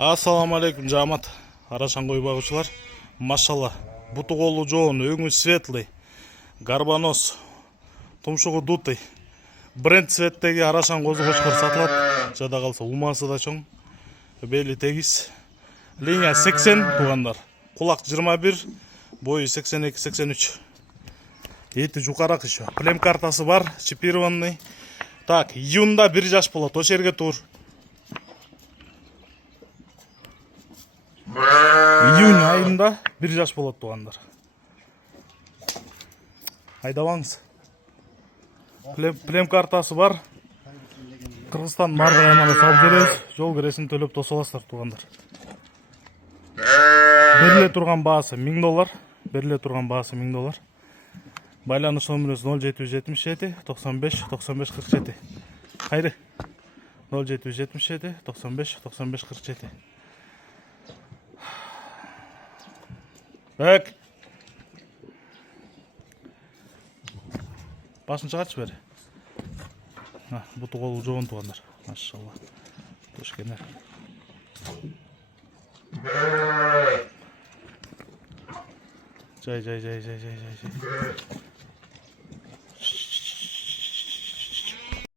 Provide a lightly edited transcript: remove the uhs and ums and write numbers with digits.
Ассаламу алейкум, жамат. Арашан кой багучулар. Машалла. Буту колу жоон, өңү светлый. Гарбанос. Тумшугу дутый. Бренд цветтеги арашан козу кочкор сатылат. Жада калса умасы да чоң. Бели тегиз. Линия 80 тугандар. Кулак 21, бою 82-83. Эти жукарак еще. Плем картасы бар, чипированный. Так, июнда 1 жаш болот. О жерге тур. Июнь айында 1 жаш болот тугандар. Айдабаңыз. Плем картасы бар. Кыргызстан бардык аймагына салып беребиз. Жол киресин төлөп тосуп аласыздар тугандар. Бериле турган баасы $1000. Бериле турган баасы $1000. Байланыш номерибиз 0777 95 95 47. Кайры. 0777 95 95 47. Бек. Башын чыгарчы бери. Буту колу жоон тугандар. Машалла. Тошкенер. Жай.